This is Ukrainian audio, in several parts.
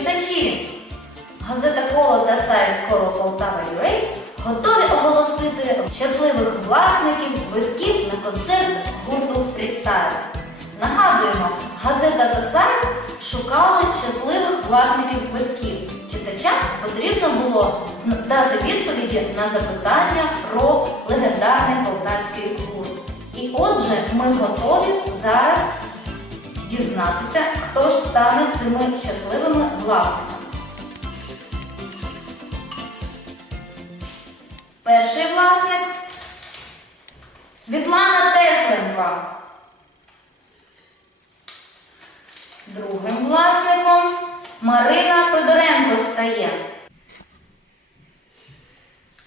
Читачі! Газета Коло та сайт Коло Полтава Полтава.ua готові оголосити щасливих власників квитків на концерт гурту Фрістайл. Нагадуємо, газета та сайт шукали щасливих власників квитків. Читачам потрібно було дати відповіді на запитання про легендарний полтавський гурт. І отже, ми готові зараз дізнатися, хто ж стане цими щасливими власниками. Перший власник Світлана Тесленко. Другим власником Марина Федоренко стає.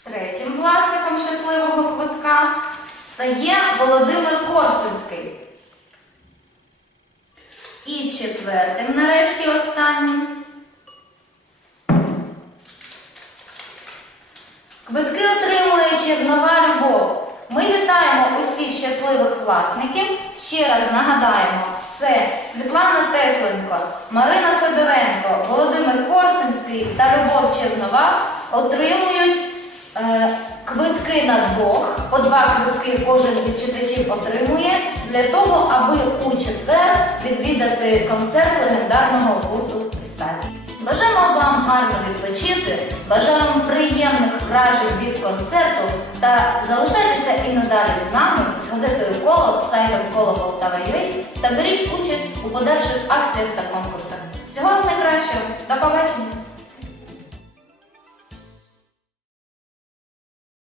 Третім власником щасливого квитка стає Володимир Корсунський. І четвертим, нарешті останнім. Квитки отримує Чернова Любов. Ми вітаємо усіх щасливих власників. Ще раз нагадаємо, це Світлана Тесленко, Марина Федоренко, Володимир Корсинський та Любов Чернова отримують квитки на двох. По два квитки кожен із читачів отримує для того, аби у четвер відвідати концерт легендарного гурту «Фрістайл». Бажаємо вам гарно відпочити, бажаємо приємних вражень від концерту та залишайтеся і надалі з нами з газетою Коло, сайтом Коло Полтава.ua та беріть участь у подальших акціях та конкурсах.